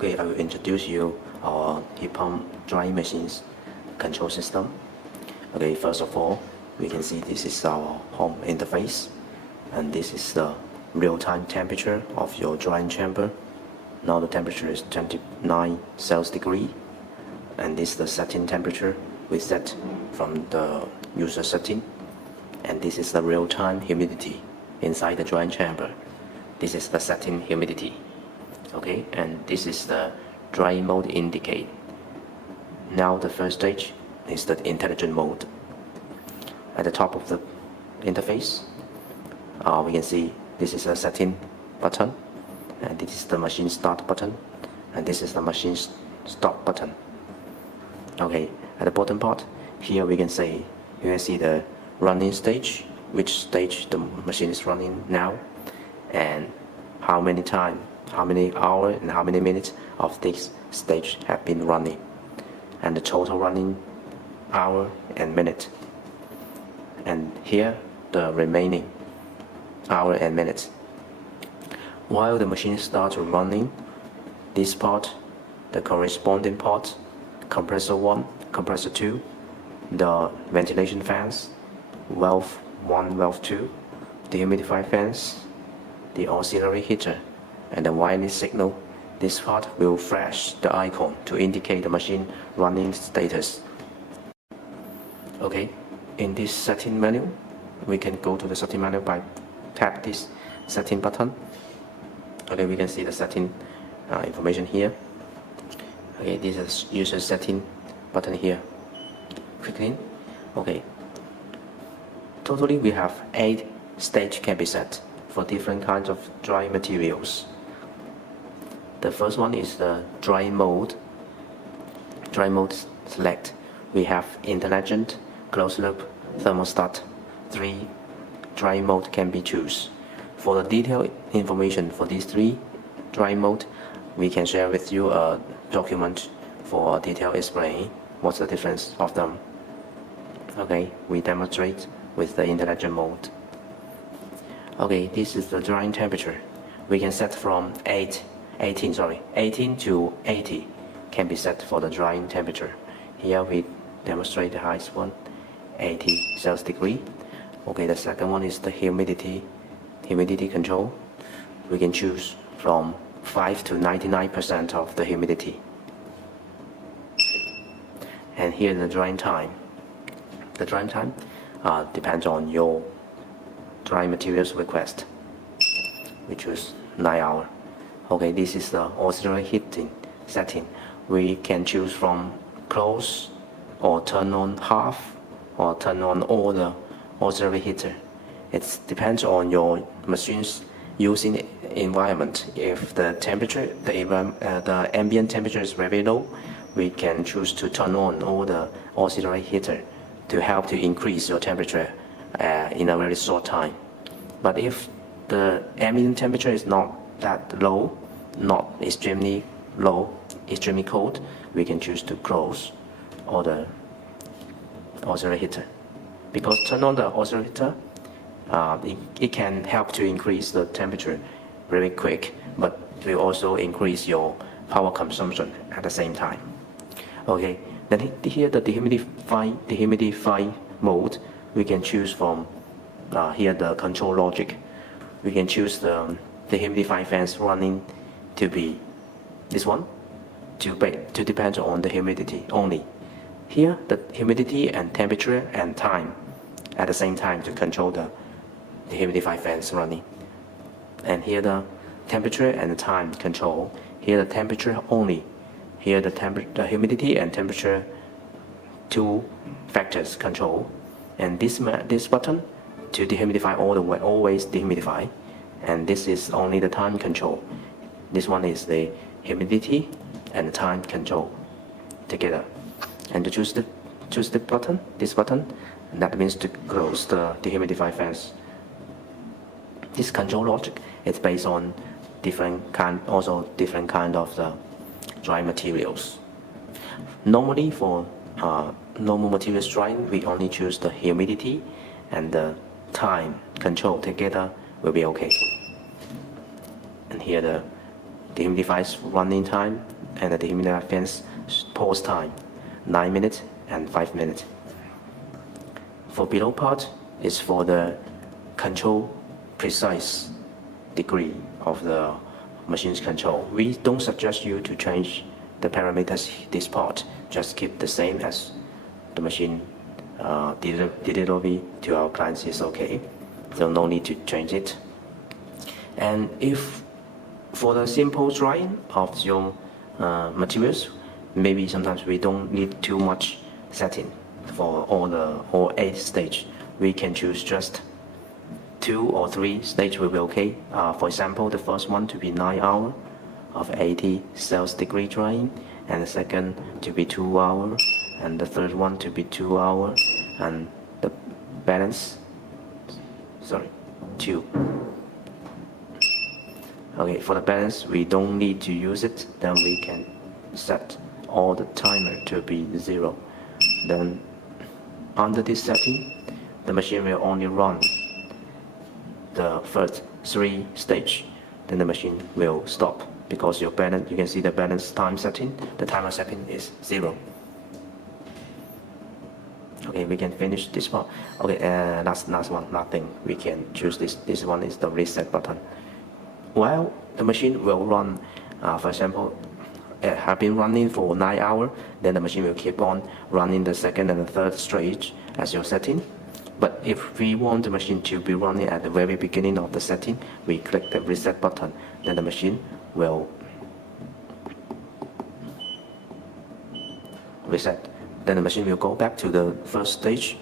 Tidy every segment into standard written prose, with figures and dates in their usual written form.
Okay, I will introduce you our heat pump drying machines control system. Okay, first of all, we can see this is our home interface, and this is the real-time temperature of your drying chamber. Now the temperature is 29 Celsius degree, and this is the setting temperature we set from the user setting. And this is the real-time humidity inside the drying chamber. This is the setting humidity. Okay, and this is the drying mode indicate. Now the first stage is the intelligent mode. At the top of the interface, we can see this is a setting button, and this is the machine start button, and this is the machine stop button. Okay, at the bottom part here we can see the running stage, which stage the machine is running now, and how many hours and how many minutes of this stage have been running, and the total running hour and minute, and here the remaining hour and minutes. While the machine starts running, this part, the corresponding part, compressor 1, compressor 2, the ventilation fans, valve 1, valve 2, dehumidifier fans, the auxiliary heater, and the wireless signal. This part will flash the icon to indicate the machine running status. Okay, in this setting menu, we can go to the setting menu by tap this setting button. Okay, we can see the setting information here. Okay, this is user setting button here. Click in. Okay, totally we have 8 stages can be set for different kinds of drying materials. The first one is the drying mode. Drying mode select. We have intelligent, closed loop, thermostat. 3 drying mode can be choose. For the detailed information for these 3 drying mode, we can share with you a document for a detailed explain what's the difference of them. Okay, we demonstrate with the intelligent mode. Okay, this is the drying temperature. We can set from 18 to 80 can be set for the drying temperature. Here we demonstrate the highest one, 80 Celsius degree. Okay, the second one is the humidity control. We can choose from 5 to 99% of the humidity. And here the drying time. The drying time depends on your drying materials request. We choose 9 hours. Okay, this is the auxiliary heating setting. We can choose from close or turn on half or turn on all the auxiliary heater. It depends on your machine's using environment. If the temperature, the ambient temperature is very low, we can choose to turn on all the auxiliary heater to help to increase your temperature in a very short time. But if the ambient temperature is not that low, not extremely low, extremely cold, we can choose to close all the auxiliary heater. Because turn on the auxiliary heater, it can help to increase the temperature very quick, but will also increase your power consumption at the same time. Okay, then here the dehumidify mode, we can choose from here the control logic. We can choose the dehumidifier fans running to be this one, to depend on the humidity only. Here the humidity and temperature and time at the same time to control the dehumidifier fans running. And here the temperature and the time control. Here the temperature only. Here the humidity and temperature 2 factors control. And this button to dehumidify all the way, always dehumidify. And this is only the time control. This one is the humidity and the time control together. And to choose the button, this button, that means to close the dehumidifier fans. This control logic is based on different kind of the dry materials. Normally for normal materials drying, we only choose the humidity and the time control together will be okay. And here the dehumidifies running time and the dehumidifies pause time, 9 minutes and 5 minutes. For below part is for the control precise degree of the machine's control. We don't suggest you to change the parameters this part, just keep the same as the machine delivery to our clients is okay, so no need to change it. And if for the simple drying of your materials, maybe sometimes we don't need too much setting for all 8 stage. We can choose just 2 or 3 stage will be okay. For example, the first one to be 9 hours of 80 Celsius degree drying, and the second to be 2 hours, and the third one to be 2 hours, and the balance, 2. Okay, for the balance, we don't need to use it, then we can set all the timer to be 0. Then under this setting, the machine will only run the first 3 stage, then the machine will stop because your balance, you can see the balance time setting, the timer setting is 0. Okay, we can finish this part. Okay, last one, nothing. We can choose this. This one is the reset button. While the machine will run, for example, have been running for 9 hours, then the machine will keep on running the second and the third stage as your setting. But if we want the machine to be running at the very beginning of the setting, we click the reset button, then the machine will reset. Then the machine will go back to the first stage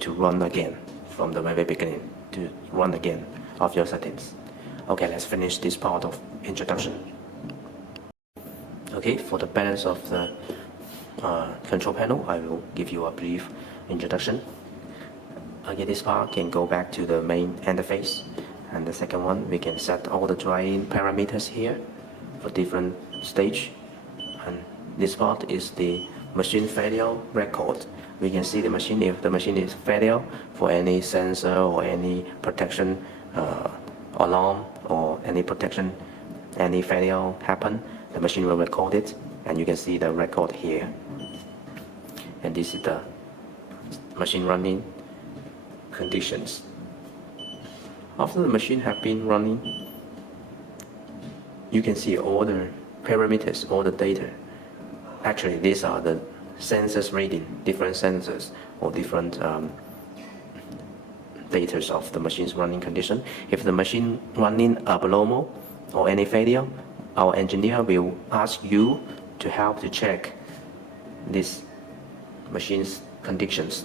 to run again from the very beginning, to run again of your settings. Okay, let's finish this part of introduction. Okay, for the balance of the control panel, I will give you a brief introduction. Okay, this part can go back to the main interface, and the second one we can set all the drying parameters here for different stage. And this part is the machine failure record. We can see the machine, if the machine is failure for any sensor or any protection alarm or any protection, any failure happen, the machine will record it, and you can see the record here. And this is the machine running conditions. After the machine have been running, you can see all the parameters, all the data. Actually, these are the sensors reading, different sensors or different data of the machine's running condition. If the machine running abnormal or any failure, our engineer will ask you to help to check this machine's conditions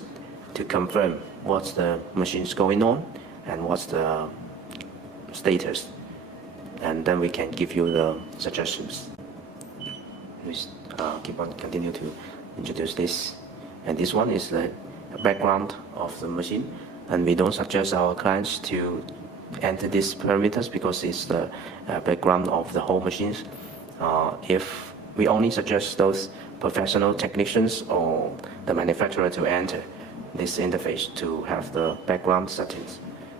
to confirm what's the machine's going on and what's the status, and then we can give you the suggestions. We continue to introduce this, and this one is the background of the machine, and we don't suggest our clients to enter these parameters because it's the background of the whole machines. If we only suggest those professional technicians or the manufacturer to enter this interface to have the background settings.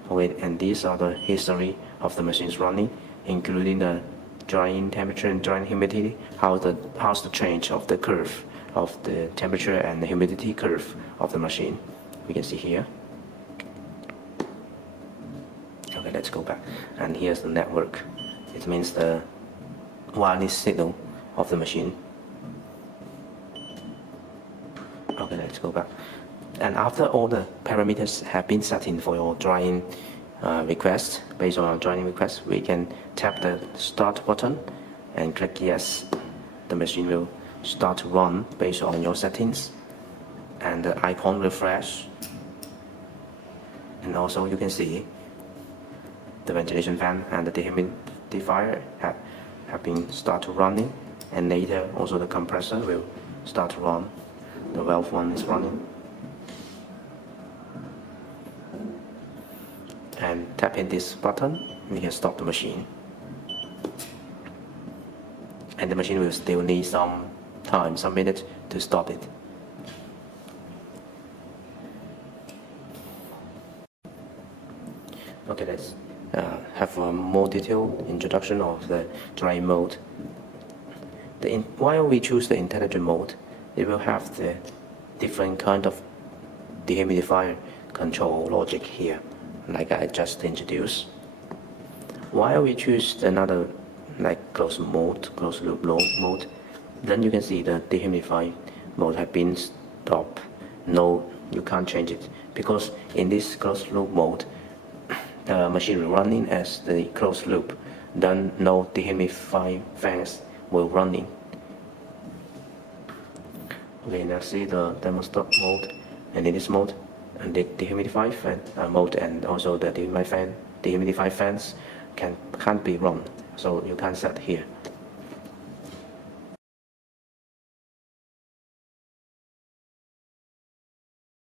Okay, and these are the history of the machines running, including the drying temperature and drying humidity, how's the change of the curve of the temperature and the humidity curve of the machine. We can see here. Okay, let's go back. And here's the network. It means the wireless signal of the machine. Okay, let's go back. And after all the parameters have been set in for your drying request, based on our drying request, we can tap the start button and click yes. The machine will start to run based on your settings, and the icon refresh. And also you can see the ventilation fan and the dehumidifier have been start to running, and later also the compressor will start to run. The valve one is running. And tapping this button, we can stop the machine. And the machine will still need some time, some minutes to stop it. Okay, let's have a more detailed introduction of the dry mode. While we choose the intelligent mode, it will have the different kind of dehumidifier control logic here, like I just introduced. While we choose another like closed loop mode, then you can see the dehumidify mode has been stopped. No, you can't change it because in this closed loop mode, the machine will running as the closed loop. Then no dehumidify fans will running. Okay, now see the thermostat mode, and in this mode, and the dehumidify fan mode, and also the dehumidify fans can't be run. So you can set here.